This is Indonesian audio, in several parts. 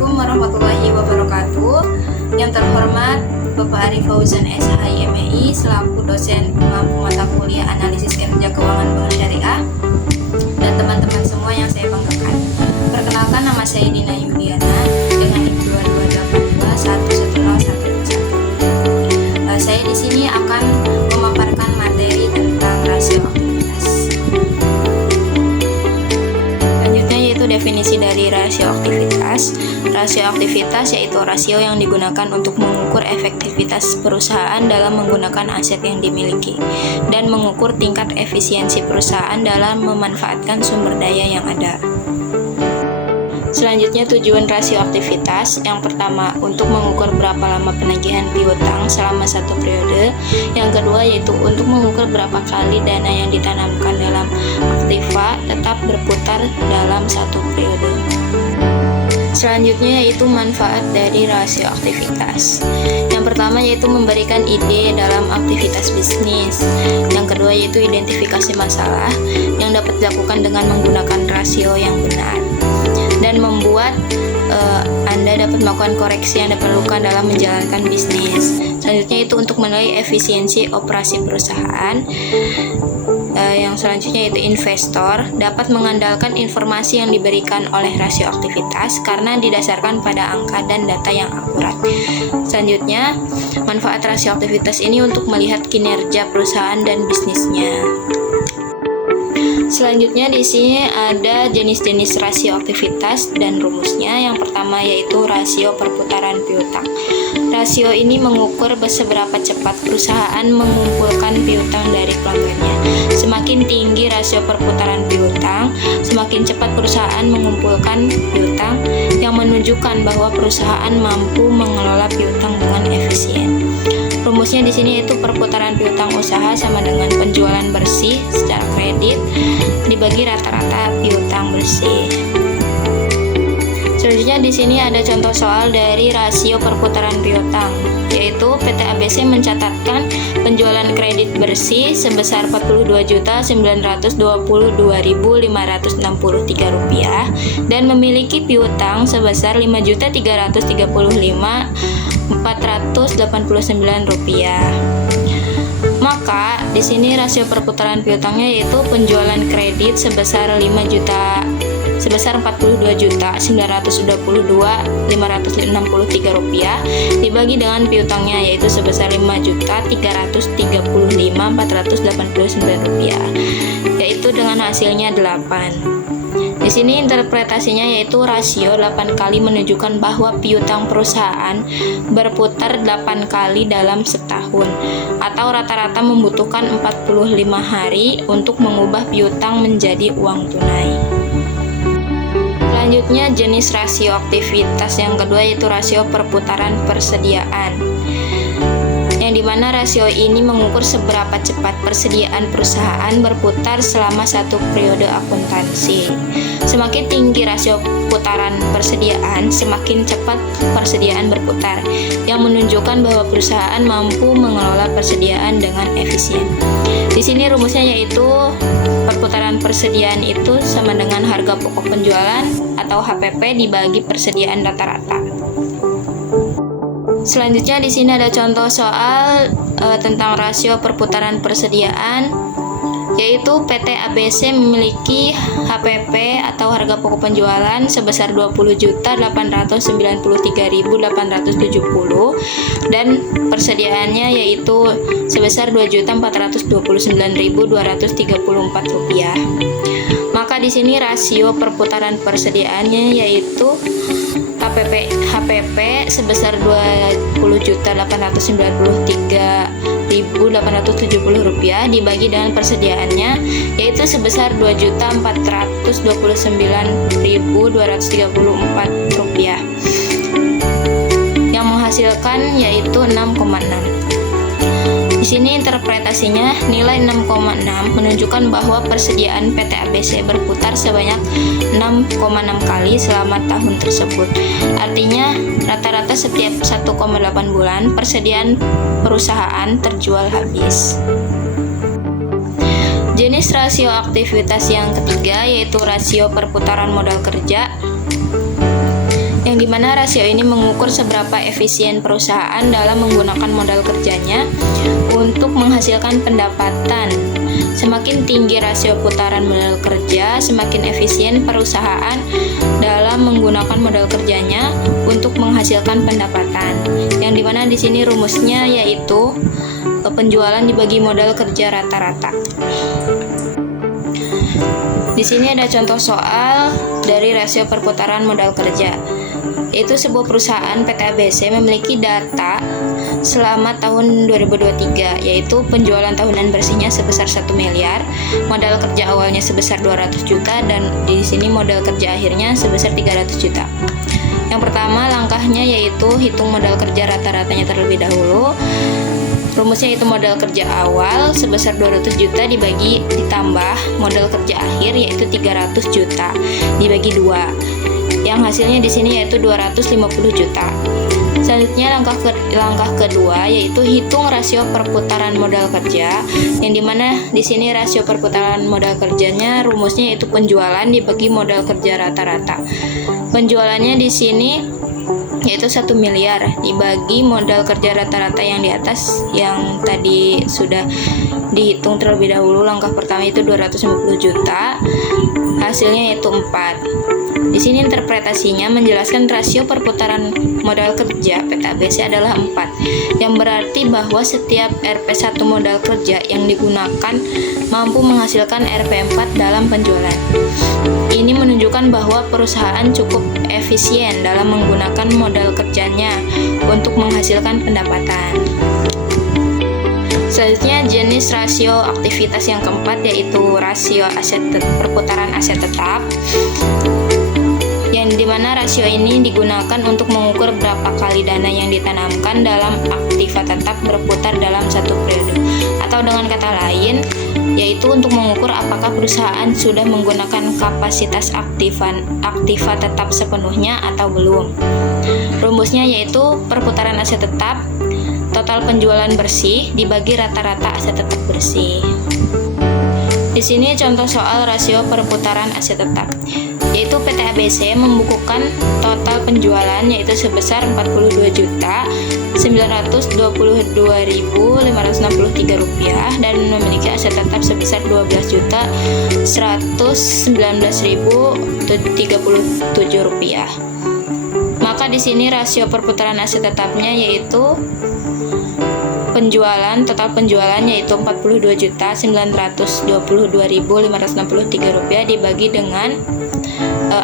Assalamualaikum warahmatullahi wabarakatuh. Yang terhormat Bapak Arif Fauzan SHI MEI selaku dosen pengampu mata kuliah analisis kinerja keuangan bank syariah dan teman-teman semua yang saya banggakan. Perkenalkan, nama saya Dina Yudiana dengan NIM 22821101. Saya di sini akan memaparkan materi tentang rasio aktivitas. Selanjutnya yaitu definisi dari rasio aktivitas. Rasio aktivitas yaitu rasio yang digunakan untuk mengukur efektivitas perusahaan dalam menggunakan aset yang dimiliki dan mengukur tingkat efisiensi perusahaan dalam memanfaatkan sumber daya yang ada. Selanjutnya, tujuan rasio aktivitas. Yang pertama, untuk mengukur berapa lama penagihan piutang selama satu periode. Yang kedua, yaitu untuk mengukur berapa kali dana yang ditanamkan dalam aktiva tetap berputar dalam satu periode. Selanjutnya yaitu manfaat dari rasio aktivitas. Yang pertama yaitu memberikan ide dalam aktivitas bisnis. Yang kedua yaitu identifikasi masalah yang dapat dilakukan dengan menggunakan rasio yang benar dan membuat Anda dapat melakukan koreksi yang diperlukan dalam menjalankan bisnis. Selanjutnya itu untuk menilai efisiensi operasi perusahaan. Yang selanjutnya yaitu investor dapat mengandalkan informasi yang diberikan oleh rasio aktivitas karena didasarkan pada angka dan data yang akurat. Selanjutnya, manfaat rasio aktivitas ini untuk melihat kinerja perusahaan dan bisnisnya. Selanjutnya di sini ada jenis-jenis rasio aktivitas dan rumusnya. Yang pertama yaitu rasio perputaran piutang. Rasio ini mengukur seberapa cepat perusahaan mengumpulkan piutang dari pelanggannya. Semakin tinggi rasio perputaran piutang, semakin cepat perusahaan mengumpulkan piutang, yang menunjukkan bahwa perusahaan mampu mengelola piutang dengan efisien. Rumusnya di sini yaitu perputaran piutang usaha sama dengan penjualan bersih secara kredit dibagi rata-rata piutang bersih. Selanjutnya di sini ada contoh soal dari rasio perputaran piutang, yaitu PT ABC mencatatkan penjualan kredit bersih sebesar Rp42.922.563 dan memiliki piutang sebesar Rp5.335.489. Maka di sini rasio perputaran piutangnya yaitu penjualan kredit sebesar Rp42.922.563 dibagi dengan piutangnya yaitu sebesar Rp5.335.489, yaitu dengan hasilnya 8. Di sini interpretasinya yaitu rasio 8 kali menunjukkan bahwa piutang perusahaan berputar 8 kali dalam setahun atau rata-rata membutuhkan 45 hari untuk mengubah piutang menjadi uang tunai. Selanjutnya jenis rasio aktivitas yang kedua yaitu rasio perputaran persediaan, yang dimana rasio ini mengukur seberapa cepat persediaan perusahaan berputar selama satu periode akuntansi. Semakin tinggi rasio putaran persediaan, semakin cepat persediaan berputar, yang menunjukkan bahwa perusahaan mampu mengelola persediaan dengan efisien. Di sini rumusnya yaitu perputaran persediaan itu sama dengan harga pokok penjualan atau HPP dibagi persediaan rata-rata. Selanjutnya di sini ada contoh soal tentang rasio perputaran persediaan, yaitu PT ABC memiliki HPP atau harga pokok penjualan sebesar Rp20.893.870 dan persediaannya yaitu sebesar Rp2.429.234. Maka di sini rasio perputaran persediaannya yaitu HPP sebesar Rp2.893.870 dibagi dengan persediaannya yaitu sebesar Rp2.429.234, yang menghasilkan yaitu 6,6. Di sini interpretasinya nilai 6,6 menunjukkan bahwa persediaan PT ABC berputar sebanyak 6,6 kali selama tahun tersebut. Artinya rata-rata setiap 1,8 bulan persediaan perusahaan terjual habis. Jenis rasio aktivitas yang ketiga yaitu rasio perputaran modal kerja, yang dimana rasio ini mengukur seberapa efisien perusahaan dalam menggunakan modal kerjanya untuk menghasilkan pendapatan. Semakin tinggi rasio putaran modal kerja, semakin efisien perusahaan dalam menggunakan modal kerjanya untuk menghasilkan pendapatan. Yang dimana di sini rumusnya yaitu penjualan dibagi modal kerja rata-rata. Di sini ada contoh soal dari rasio perputaran modal kerja. Yaitu sebuah perusahaan PT ABC memiliki data selama tahun 2023, yaitu penjualan tahunan bersihnya sebesar 1 miliar, modal kerja awalnya sebesar 200 juta, dan di sini modal kerja akhirnya sebesar 300 juta. Yang pertama langkahnya yaitu hitung modal kerja rata-ratanya terlebih dahulu. Rumusnya itu modal kerja awal sebesar 200 juta ditambah modal kerja akhir yaitu 300 juta dibagi 2. Yang hasilnya di sini yaitu 250 juta. Selanjutnya langkah kedua yaitu hitung rasio perputaran modal kerja, yang dimana di sini rasio perputaran modal kerjanya rumusnya yaitu penjualan dibagi modal kerja rata-rata. Penjualannya di sini yaitu 1 miliar dibagi modal kerja rata-rata yang di atas yang tadi sudah dihitung terlebih dahulu. Langkah pertama itu 250 juta, hasilnya yaitu 4. Di sini interpretasinya menjelaskan rasio perputaran modal kerja PT ABC adalah 4, yang berarti bahwa setiap Rp1 modal kerja yang digunakan mampu menghasilkan Rp4 dalam penjualan. Ini menunjukkan bahwa perusahaan cukup efisien dalam menggunakan modal kerjanya untuk menghasilkan pendapatan. Selanjutnya jenis rasio aktivitas yang keempat yaitu rasio perputaran aset tetap, yang dimana rasio ini digunakan untuk mengukur berapa kali dana yang ditanamkan dalam aktiva tetap berputar dalam satu periode, atau dengan kata lain yaitu untuk mengukur apakah perusahaan sudah menggunakan kapasitas aktiva tetap sepenuhnya atau belum. Rumusnya yaitu perputaran aset tetap total penjualan bersih dibagi rata-rata aset tetap bersih. Di sini contoh soal rasio perputaran aset tetap, yaitu PT ABC membukukan total penjualan yaitu sebesar Rp42.922.563 dan memiliki aset tetap sebesar Rp12.119.037. Maka di sini rasio perputaran aset tetapnya yaitu total penjualan yaitu Rp42.922.563 dibagi dengan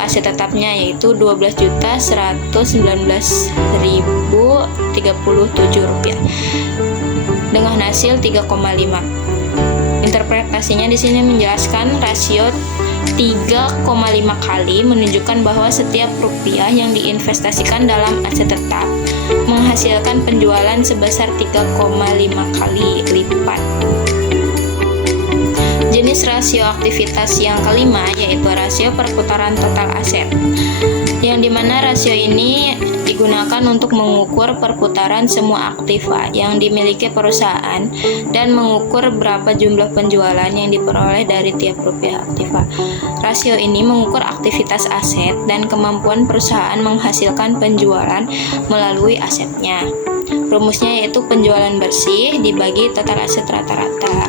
aset tetapnya yaitu Rp12.119.037 dengan hasil 3,5. Interpretasinya di sini menjelaskan rasio 3,5 kali menunjukkan bahwa setiap rupiah yang diinvestasikan dalam aset tetap menghasilkan penjualan sebesar 3,5 kali lipat. Jenis rasio aktivitas yang kelima yaitu rasio perputaran total aset, yang dimana rasio ini digunakan untuk mengukur perputaran semua aktiva yang dimiliki perusahaan dan mengukur berapa jumlah penjualan yang diperoleh dari tiap rupiah aktiva. Rasio ini mengukur aktivitas aset dan kemampuan perusahaan menghasilkan penjualan melalui asetnya. Rumusnya yaitu penjualan bersih dibagi total aset rata-rata.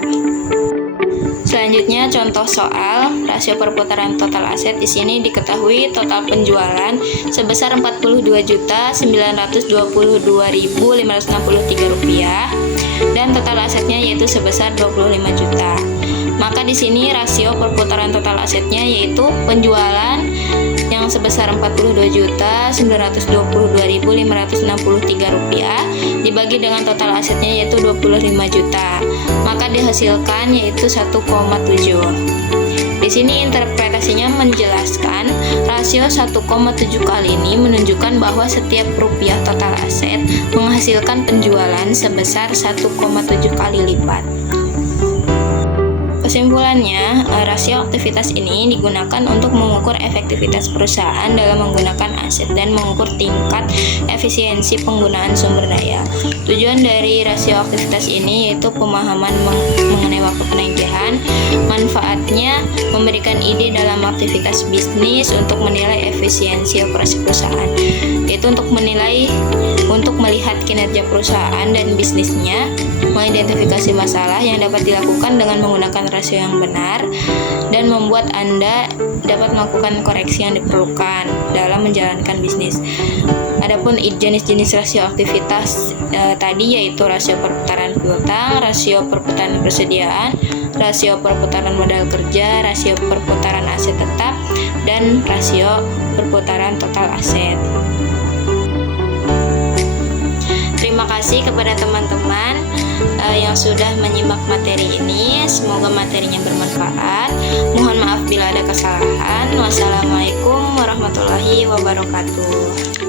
Selanjutnya contoh soal rasio perputaran total aset. Di sini diketahui total penjualan sebesar Rp42.922.563 dan total asetnya yaitu sebesar 25 juta. Maka di sini rasio perputaran total asetnya yaitu penjualan yang sebesar Rp42.922.563 dibagi dengan total asetnya yaitu 25 juta. Maka dihasilkan yaitu 1,7. Di sini interpretasinya menjelaskan rasio 1,7 kali ini menunjukkan bahwa setiap rupiah total aset menghasilkan penjualan sebesar 1,7 kali lipat. Kesimpulannya, rasio aktivitas ini digunakan untuk mengukur efektivitas perusahaan dalam menggunakan aset dan mengukur tingkat efisiensi penggunaan sumber daya. Tujuan dari rasio aktivitas ini yaitu pemahaman mengenai waktu penagihan, manfaatnya memberikan dan ide dalam aktivitas bisnis untuk menilai efisiensi operasi perusahaan, yaitu untuk melihat kinerja perusahaan dan bisnisnya, mengidentifikasi masalah yang dapat dilakukan dengan menggunakan rasio yang benar, dan membuat Anda dapat melakukan koreksi yang diperlukan dalam menjalankan bisnis. Adapun jenis-jenis rasio aktivitas tadi yaitu rasio perputaran piutang, rasio perputaran persediaan, rasio perputaran modal kerja, rasio perputaran aset tetap, dan rasio perputaran total aset. Terima kasih kepada teman-teman yang sudah menyimak materi ini. Semoga materinya bermanfaat. Mohon maaf bila ada kesalahan. Wassalamualaikum warahmatullahi wabarakatuh.